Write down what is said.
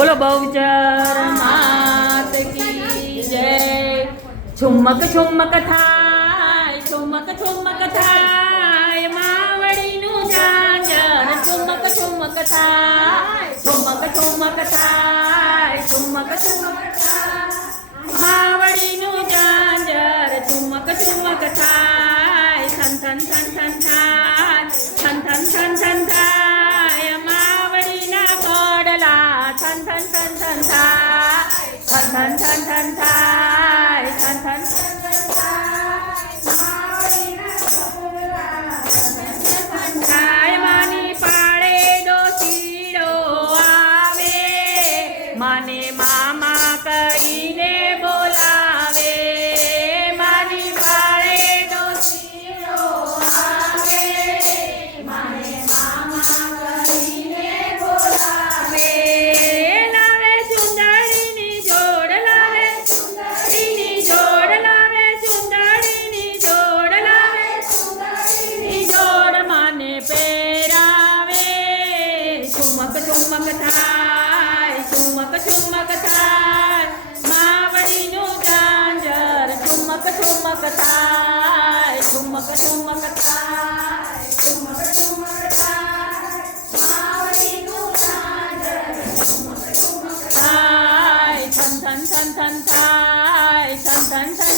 બોલો બહુચર માત કી જય. છુમક છુમક થાય, છુમક છુમક થાય, માવડીનું ઝાંઝર છુમક છુમક થાય, છુમક છુમક થાય, છુમક છુમક થાય, માવડીનું ઝાંઝર છુમક છુમક થાય, થન થન થન થન થાય, થન થન થન થન થાય, માવડીના કોડલા થન થન થન થન થાય, થન થન થન થન થાય, થન થન થાય. માની પાળે ડોસીડો આવે, માને મામા કહીને બોલાવે, માની પાળે ડોસીડો આવે, માને મામા કહીને બોલાવે. લાવે ચુંદડીની જોડ, લાવે ચુંદડીની જોડ, લાવે ચુંદડીની જોડ, લાવે ચુંદડીની જોડ, માને પહેરાવે. છુમક છુમક થાય, છુમક છુમક થાય, માવડીનું ઝાંઝર છુમક છુમક થાય, છુમક છુમક થાય, છુમક છુમક થાય, માવડીનું ઝાંઝર છુમક છુમક થાય, થન થન થન થન થાય, થન થન થન